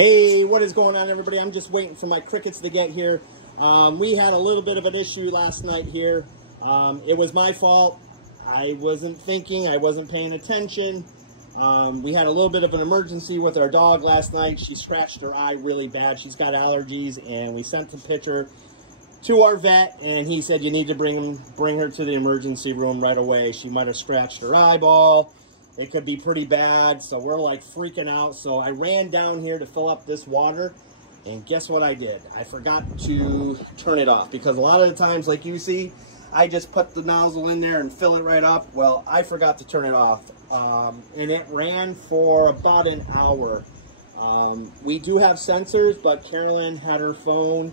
Hey, what is going on, everybody? I'm just waiting for my crickets to get here. We had a little bit of an issue last night here. It was my fault. I wasn't thinking. I wasn't paying attention. We had a little bit of an emergency with our dog last night. She scratched her eye really bad. She's got allergies, and we sent the picture to our vet, and he said you need to bring her to the emergency room right away. She might have scratched her eyeball. It could be pretty bad, so we're like freaking out. So I ran down here to fill up this water, and guess what I did? I forgot to turn it off, because a lot of the times, like you see, I just put the nozzle in there and fill it right up. Well, I forgot to turn it off, and it ran for about an hour. We do have sensors, but Carolyn had her phone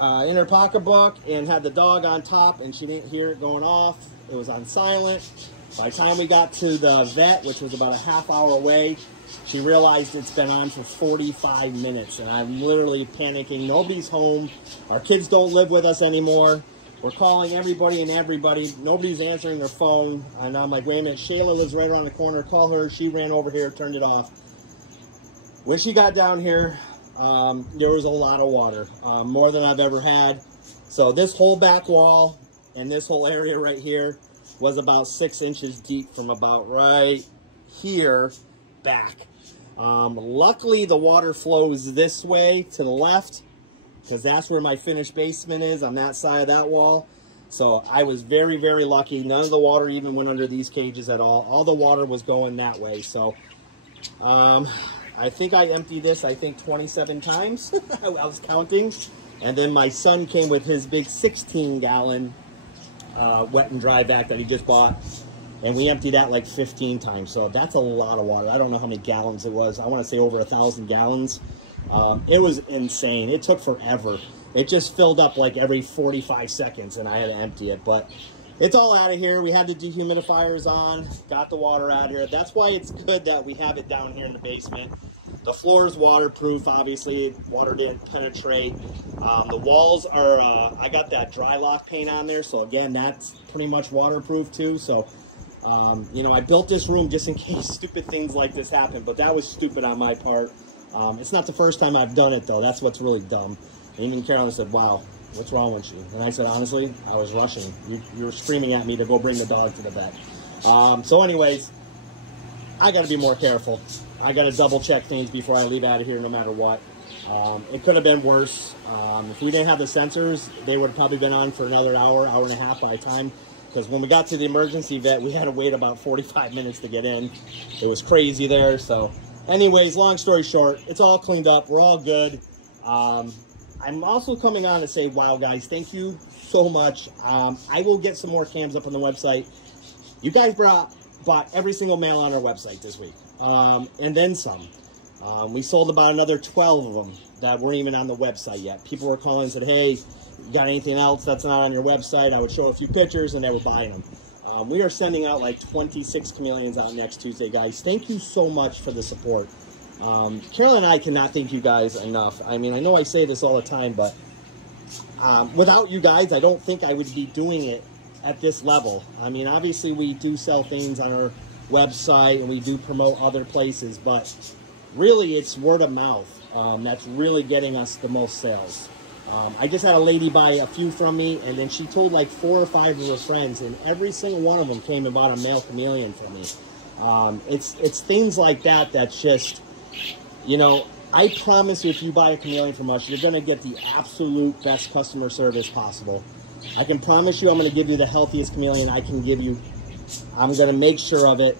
in her pocketbook and had the dog on top, and she didn't hear it going off. It was on silent. By the time we got to the vet, which was about a half hour away, she realized it's been on for 45 minutes, and I'm literally panicking. Nobody's home. Our kids don't live with us anymore. We're calling everybody and everybody. Nobody's answering their phone. And I'm like, wait a minute, Shayla lives right around the corner. Call her. She ran over here, turned it off. When she got down here, there was a lot of water, more than I've ever had. So this whole back wall and this whole area right here was about 6 inches deep from about right here back. Luckily, the water flows this way to the left, because that's where my finished basement is, on that side of that wall. So I was very, very lucky. None of the water even went under these cages at all. All the water was going that way. So I think I emptied this, 27 times. I was counting. And then my son came with his big 16-gallon wet and dry vac that he just bought, and we emptied that like 15 times. So that's a lot of water. I don't know how many gallons it was. I want to say over 1,000 gallons. It was insane. It took forever. It just filled up like every 45 seconds, and I had to empty it. But it's all out of here. We had the dehumidifiers on, got the water out of here. That's why it's good that we have it down here in the basement. The floor is waterproof, obviously. Water didn't penetrate. The walls are, I got that dry lock paint on there, so again, that's pretty much waterproof too. So, you know, I built this room just in case stupid things like this happen, but that was stupid on my part. It's not the first time I've done it, though. That's what's really dumb. And even Carolyn said, wow, what's wrong with you? And I said, honestly, I was rushing. You were screaming at me to go bring the dog to the vet. So anyways, I got to be more careful. I got to double check things before I leave out of here, no matter what. It could have been worse. If we didn't have the sensors, they would have probably been on for another hour, hour and a half by the time. Because when we got to the emergency vet, we had to wait about 45 minutes to get in. It was crazy there. So anyways, long story short, it's all cleaned up. We're all good. I'm also coming on to say, wow, guys, thank you so much. I will get some more cams up on the website. You guys bought every single mail on our website this week. And then some. We sold about another 12 of them that weren't even on the website yet. People were calling and said, hey, you got anything else that's not on your website? I would show a few pictures, and they were buying them. We are sending out like 26 chameleons out next Tuesday, guys. Thank you so much for the support. Carolyn and I cannot thank you guys enough. I mean, I know I say this all the time, but without you guys, I don't think I would be doing it at this level. I mean, obviously we do sell things on our website and we do promote other places, but really it's word of mouth that's really getting us the most sales. I just had a lady buy a few from me, and then she told like 4 or 5 of her friends, and every single one of them came and bought a male chameleon from me. It's things like that that's just, you know, I promise you, if you buy a chameleon from us, you're going to get the absolute best customer service possible. I can promise you I'm going to give you the healthiest chameleon I can give you. I'm going to make sure of it.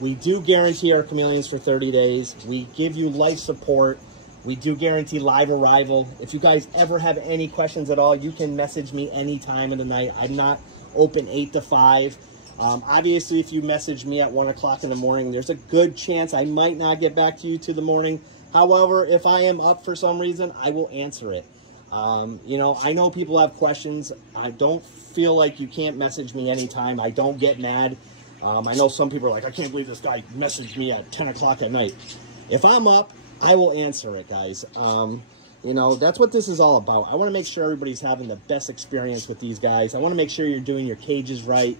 We do guarantee our chameleons for 30 days. We give you life support. We do guarantee live arrival. If you guys ever have any questions at all, you can message me any time of the night. I'm not open 8 to 5. Obviously, if you message me at 1 o'clock in the morning, there's a good chance I might not get back to you to the morning. However, if I am up for some reason, I will answer it. You know, I know people have questions. I don't feel like you can't message me anytime. I don't get mad. I know some people are like, I can't believe this guy messaged me at 10 o'clock at night. If I'm up, I will answer it, guys. You know, that's what this is all about. I want to make sure everybody's having the best experience with these guys. I want to make sure you're doing your cages right.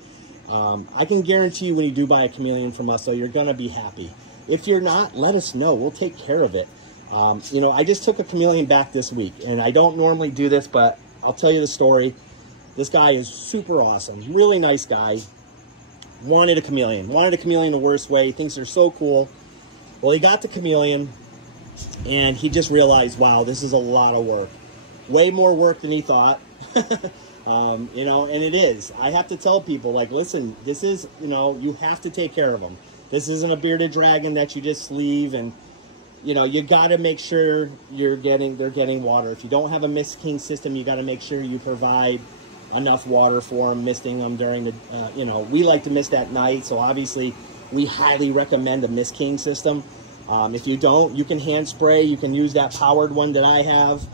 I can guarantee you when you do buy a chameleon from us, though, you're going to be happy. If you're not, let us know. We'll take care of it. You know, I just took a chameleon back this week, and I don't normally do this, but I'll tell you the story. This guy is super awesome. Really nice guy. Wanted a chameleon. Wanted a chameleon the worst way. He thinks they're so cool. Well, he got the chameleon, and he just realized, wow, this is a lot of work. Way more work than he thought. You know, and it is. I have to tell people, like, listen, this is, you know, you have to take care of them. This isn't a bearded dragon that you just leave, and, you know, you got to make sure they're getting water. If you don't have a mist king system, you got to make sure you provide enough water for them, misting them during the, you know, we like to mist at night, so obviously we highly recommend a mist king system. If you don't, you can hand spray. You can use that powered one that I have.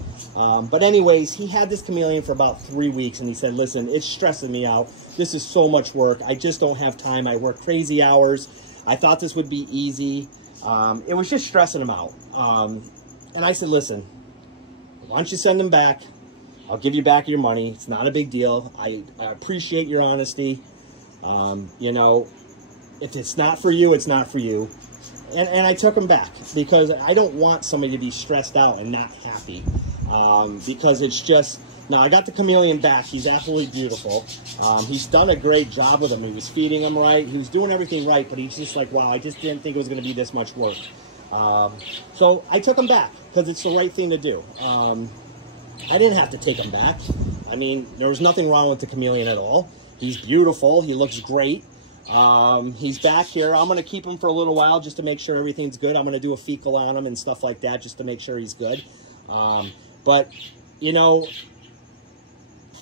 But anyways, he had this chameleon for about 3 weeks, and he said, listen, it's stressing me out. This is so much work. I just don't have time. I work crazy hours. I thought this would be easy. It was just stressing him out. And I said, listen, why don't you send him back? I'll give you back your money. It's not a big deal. I appreciate your honesty. You know, if it's not for you, it's not for you. And I took him back because I don't want somebody to be stressed out and not happy. Because it's just, now I got the chameleon back. He's absolutely beautiful. He's done a great job with him. He was feeding him right. He was doing everything right, but he's just like, wow, I just didn't think it was going to be this much work. So I took him back because it's the right thing to do. I didn't have to take him back. I mean, there was nothing wrong with the chameleon at all. He's beautiful. He looks great. He's back here. I'm going to keep him for a little while just to make sure everything's good. I'm going to do a fecal on him and stuff like that just to make sure he's good. But, you know,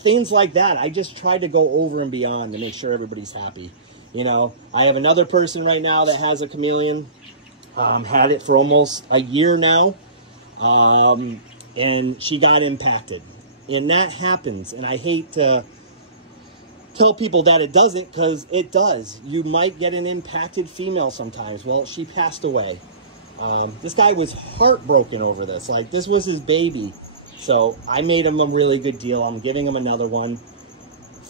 things like that, I just try to go over and beyond to make sure everybody's happy. You know, I have another person right now that has a chameleon. Had it for almost a year now. And she got impacted. And that happens. And I hate to tell people that it doesn't, because it does. You might get an impacted female sometimes. Well, she passed away. This guy was heartbroken over this. Like, this was his baby. So I made him a really good deal. I'm giving him another one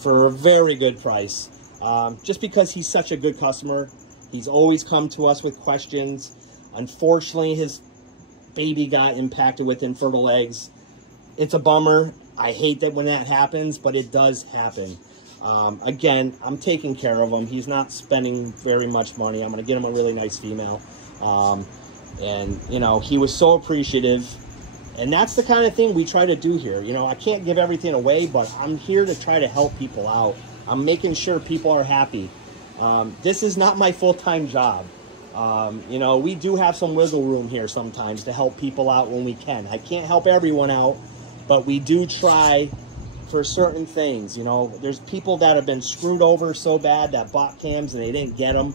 for a very good price. Just because he's such a good customer. He's always come to us with questions. Unfortunately, his baby got impacted with infertile eggs. It's a bummer. I hate that when that happens, but it does happen. Again, I'm taking care of him. He's not spending very much money. I'm going to get him a really nice female. And, you know, he was so appreciative. And that's the kind of thing we try to do here. You know, I can't give everything away, but I'm here to try to help people out. I'm making sure people are happy. This is not my full-time job. You know, we do have some wiggle room here sometimes to help people out when we can. I can't help everyone out, but we do try for certain things. You know, there's people that have been screwed over so bad that bought cams and they didn't get them.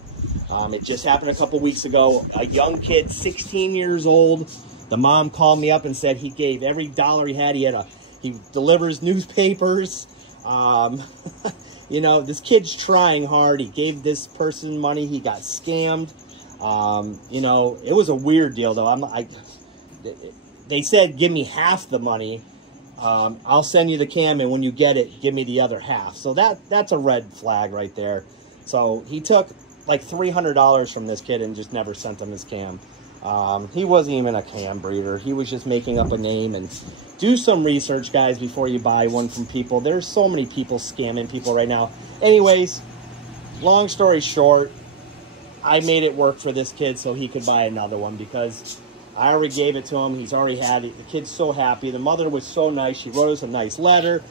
It just happened a couple weeks ago. A young kid, 16 years old, the mom called me up and said he gave every dollar he had. He delivers newspapers. You know, this kid's trying hard. He gave this person money. He got scammed. You know, it was a weird deal, though. They said, give me half the money. I'll send you the cam, and when you get it, give me the other half. So that's a red flag right there. So he took like $300 from this kid and just never sent him his cam. He wasn't even a cam breeder. He was just making up a name. And do some research, guys, before you buy one from people. There's so many people scamming people right now. Anyways, long story short, I made it work for this kid so he could buy another one because I already gave it to him. He's already had it. The kid's so happy. The mother was so nice. She wrote us a nice letter.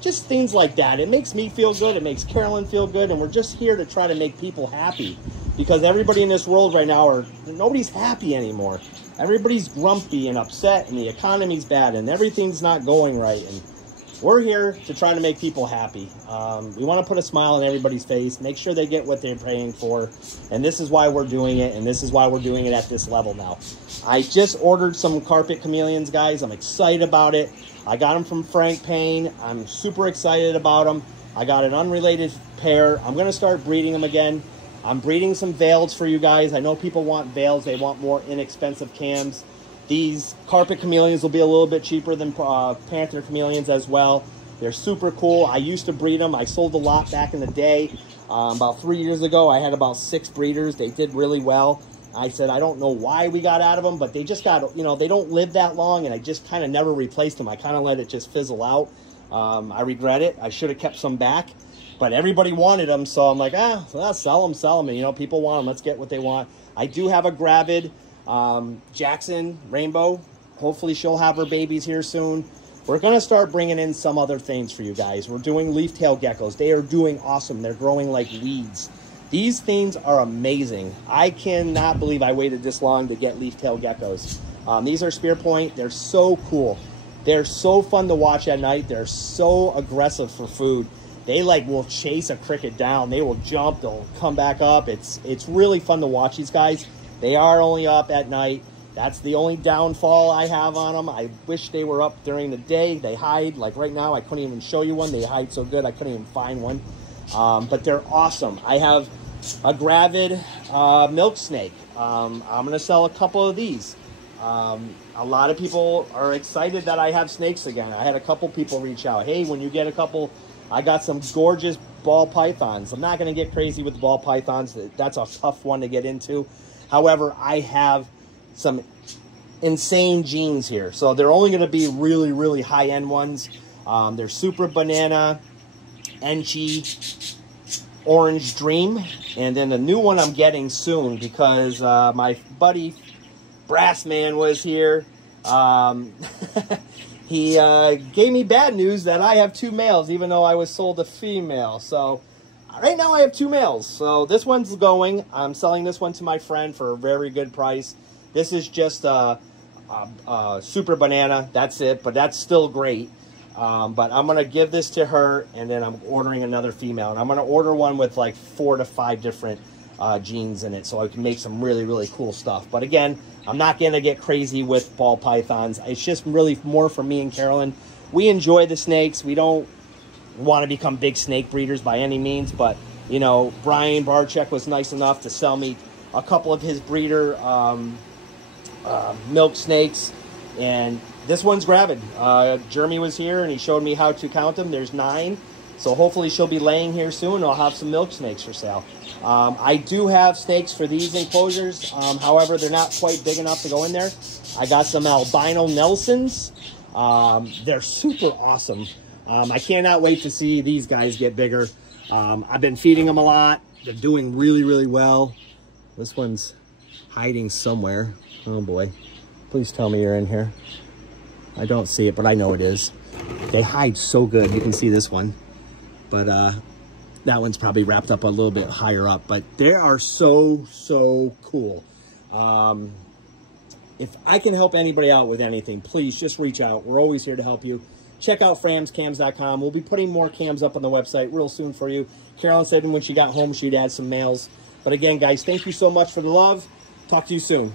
Just things like that. It makes me feel good. It makes Carolyn feel good. And we're just here to try to make people happy. Because everybody in this world right now, nobody's happy anymore. Everybody's grumpy and upset, and the economy's bad, and everything's not going right. And we're here to try to make people happy. We want to put a smile on everybody's face, make sure they get what they're paying for. And this is why we're doing it, and this is why we're doing it at this level now. I just ordered some carpet chameleons, guys. I'm excited about it. I got them from Frank Payne. I'm super excited about them. I got an unrelated pair. I'm going to start breeding them again. I'm breeding some veils for you guys. I know people want veils. They want more inexpensive cams. These carpet chameleons will be a little bit cheaper than panther chameleons as well. They're super cool. I used to breed them. I sold a lot back in the day. About 3 years ago, I had about 6 breeders. They did really well. I said, I don't know why we got out of them, but they just got, you know, they don't live that long, and I just kind of never replaced them. I kind of let it just fizzle out. I regret it. I should have kept some back, but everybody wanted them, so I'm like, well, sell them. And, you know, people want them. Let's get what they want. I do have a gravid Jackson Rainbow. Hopefully she'll have her babies here soon. We're going to start bringing in some other things for you guys. We're doing leaf-tail geckos. They are doing awesome. They're growing like weeds. These things are amazing. I cannot believe I waited this long to get leaf-tail geckos. These are spear point. They're so cool. They're so fun to watch at night. They're so aggressive for food. They like will chase a cricket down. They will jump. They'll come back up. It's really fun to watch these guys. They are only up at night. That's the only downfall I have on them. I wish they were up during the day. They hide. Like right now, I couldn't even show you one. They hide so good, I couldn't even find one. But they're awesome. I have a gravid milk snake. I'm going to sell a couple of these. A lot of people are excited that I have snakes again. I had a couple people reach out. Hey, when you get a couple, I got some gorgeous ball pythons. I'm not going to get crazy with the ball pythons. That's a tough one to get into. However, I have some insane genes here. So they're only going to be really, really high-end ones. They're Super Banana, Enchi, Orange Dream. And then the new one I'm getting soon because my buddy Brassman was here. He gave me bad news that I have 2 males, even though I was sold a female. So right now I have 2 males. So this one's going. I'm selling this one to my friend for a very good price. This is just a Super Banana. That's it, but that's still great. But I'm going to give this to her, and then I'm ordering another female. And I'm going to order one with like 4 to 5 different genes in it, so I can make some really, really cool stuff. But again, I'm not going to get crazy with ball pythons. It's just really more for me and Carolyn. We enjoy the snakes. We don't want to become big snake breeders by any means, but, you know, Brian Barczyk was nice enough to sell me a couple of his breeder milk snakes, and this one's gravid. Jeremy was here and he showed me how to count them. There's 9, so hopefully she'll be laying here soon. I'll have some milk snakes for sale. I do have snakes for these enclosures. However, they're not quite big enough to go in there. I got some albino Nelsons. They're super awesome. I cannot wait to see these guys get bigger. I've been feeding them a lot. They're doing really, really well. This one's hiding somewhere. Oh boy. Please tell me you're in here. I don't see it, but I know it is. They hide so good. You can see this one. But that one's probably wrapped up a little bit higher up. But they are so, so cool. If I can help anybody out with anything, please just reach out. We're always here to help you. Check out framscams.com. We'll be putting more cams up on the website real soon for you. Carolyn said when she got home, she'd add some males. But again, guys, thank you so much for the love. Talk to you soon.